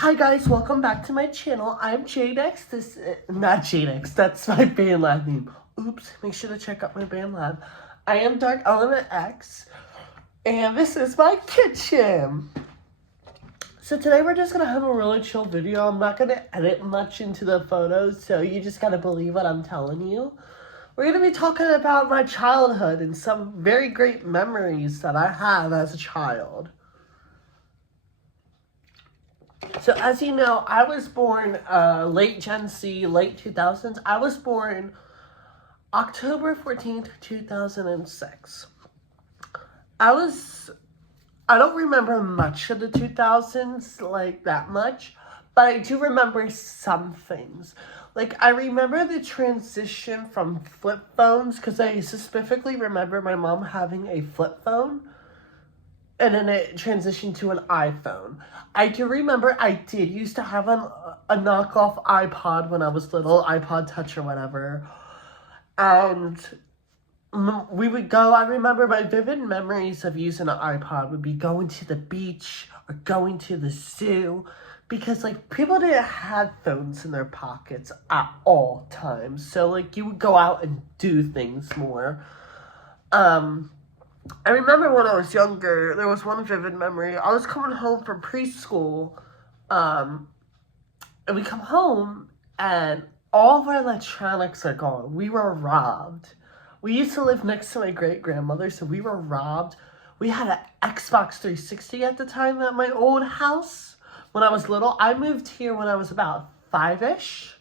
Hi guys, welcome back to my channel. I'm Jadex. Not Jadex, that's my band lab name. Oops, make sure to check out my band lab. I am Dark Element X, and this is my kitchen. So today we're just gonna have a really chill video. I'm not gonna edit much into the photos, so you just gotta believe what I'm telling you. We're gonna be talking about my childhood and some very great memories that I have as a child. So as you know, I was born late Gen Z, late 2000s. I was born October 14th, 2006. I don't remember much of the 2000s, like that much, but I do remember some things. Like, I remember the transition from flip phones, because I specifically remember my mom having a flip phone. And then it transitioned to an iPhone. I do remember I did used to have a knockoff iPod when I was little, iPod Touch or whatever. And we would go, I remember my vivid memories of using an iPod would be going to the beach or going to the zoo. Because, like, people didn't have phones in their pockets at all times. So, like, you would go out and do things more. I remember when I was younger, there was one vivid memory. I was coming home from preschool, and we come home, and all of our electronics are gone. We were robbed. We used to live next to my great-grandmother, so we were robbed. We had an Xbox 360 at the time at my old house when I was little. I moved here when I was about 5-ish.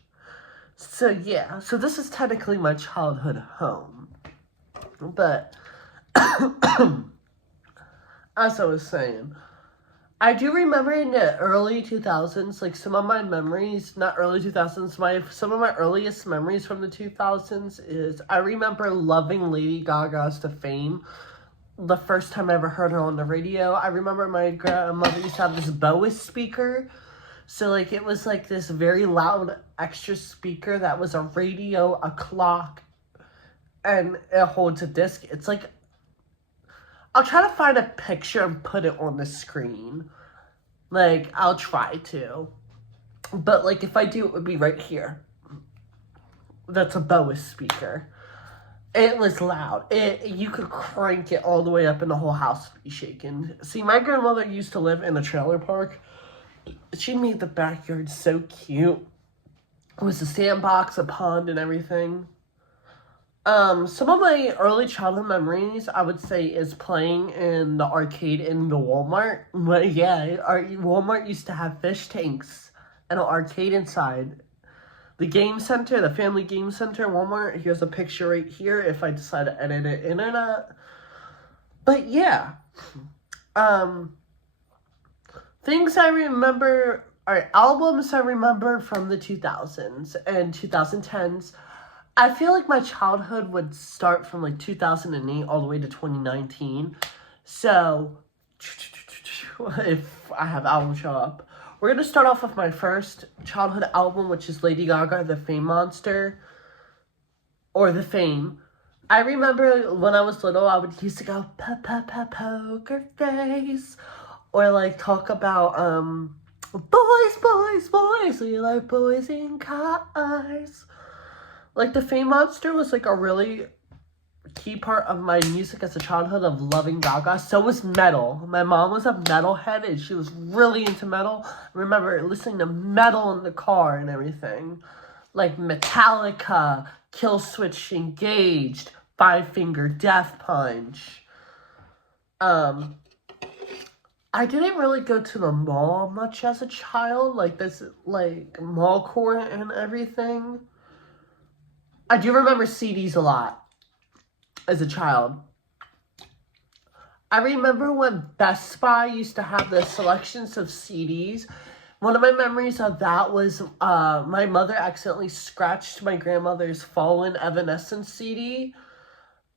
So, yeah. So, this is technically my childhood home. But as I was saying, I do remember in the early 2000s, like some of my memories, not early 2000s, some of my earliest memories from the 2000s is I remember loving Lady Gaga's The Fame. The first time I ever heard her on the radio, I remember my grandmother used to have this Bose speaker. So, like, it was like this very loud extra speaker that was a radio, a clock, and it holds a disc. It's like, I'll try to find a picture and put it on the screen. Like, I'll try to. But, like, if I do, it would be right here. That's a Bose speaker. It was loud. You could crank it all the way up and the whole house would be shaking. See, my grandmother used to live in a trailer park. She made the backyard so cute. It was a sandbox, a pond, and everything. Some of my early childhood memories, I would say, is playing in the arcade in the Walmart. But yeah, Walmart used to have fish tanks and an arcade inside. The game center, the family game center, Walmart, here's a picture right here if I decide to edit it in or not. But yeah, things I remember, albums I remember from the 2000s and 2010s. I feel like my childhood would start from like 2008 all the way to 2019. So, if I have albums show up. We're going to start off with my first childhood album, which is Lady Gaga, The Fame Monster. Or The Fame. I remember when I was little, I would used to go, poker face. Or like talk about, boys, we like boys in cars. Like, The Fame Monster was, like, a really key part of my music as a childhood of loving Gaga. So was metal. My mom was a metalhead, and she was really into metal. I remember listening to metal in the car and everything. Like, Metallica, Killswitch Engaged, Five Finger Death Punch. I didn't really go to the mall much as a child. Like, this, like, mall court and everything. I do remember CDs a lot as a child. I remember when Best Buy used to have the selections of CDs. One of my memories of that was my mother accidentally scratched my grandmother's Fallen Evanescence CD.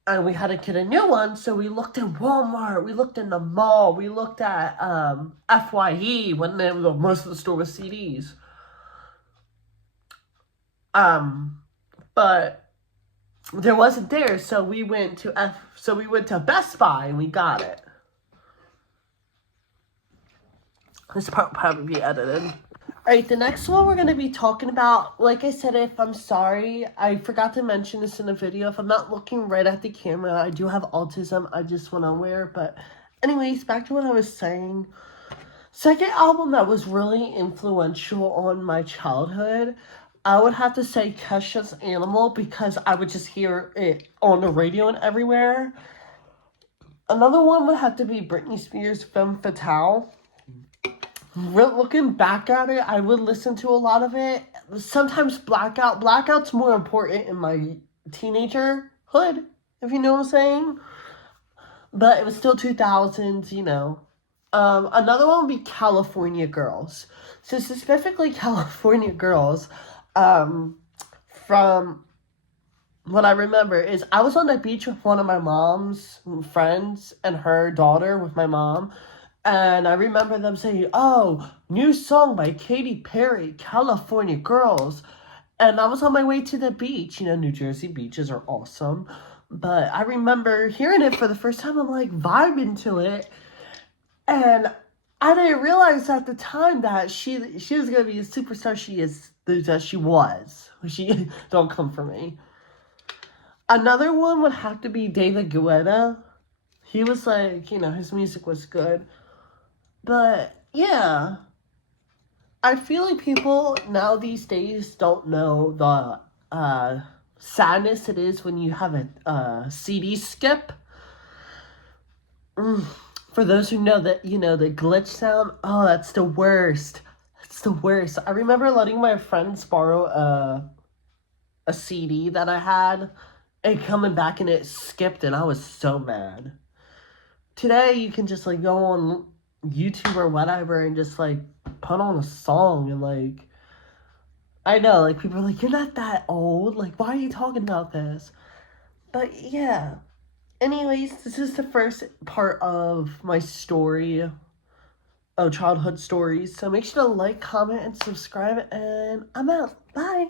And we had to get a new one, so we looked at Walmart, we looked in the mall, we looked at FYE when most of the store was CDs. But there wasn't there, so we went to Best Buy and we got it. This part will probably be edited. Alright, the next one we're going to be talking about, like I said, if I'm sorry, I forgot to mention this in the video. If I'm not looking right at the camera, I do have autism. I just went unaware. But anyways, back to what I was saying. Second album that was really influential on my childhood, I would have to say Kesha's Animal, because I would just hear it on the radio and everywhere. Another one would have to be Britney Spears' Femme Fatale. Looking back at it, I would listen to a lot of it. Sometimes Blackout. Blackout's more important in my teenagerhood, if you know what I'm saying. But it was still 2000s, you know. Another one would be California Girls. So specifically California Girls, from what I remember is I was on the beach with one of my mom's friends and her daughter with my mom. And I remember them saying, oh, new song by Katy Perry, California Girls. And I was on my way to the beach. You know, New Jersey beaches are awesome. But I remember hearing it for the first time. I'm like vibing to it. And I didn't realize at the time that she was going to be a superstar she was. She don't come for me. Another one would have to be David Guetta. He was like, you know, his music was good. But, yeah, I feel like people now these days don't know the sadness it is when you have a CD skip. For those who know that, you know, the glitch sound, oh, that's the worst. That's the worst. I remember letting my friends borrow a CD that I had and coming back and it skipped and I was so mad. Today, you can just, like, go on YouTube or whatever and just like put on a song and like I know like people are like, you're not that old, like why are you talking about this? But yeah, anyways, this is the first part of my story of childhood stories, so make sure to like, comment, and subscribe, and I'm out. Bye.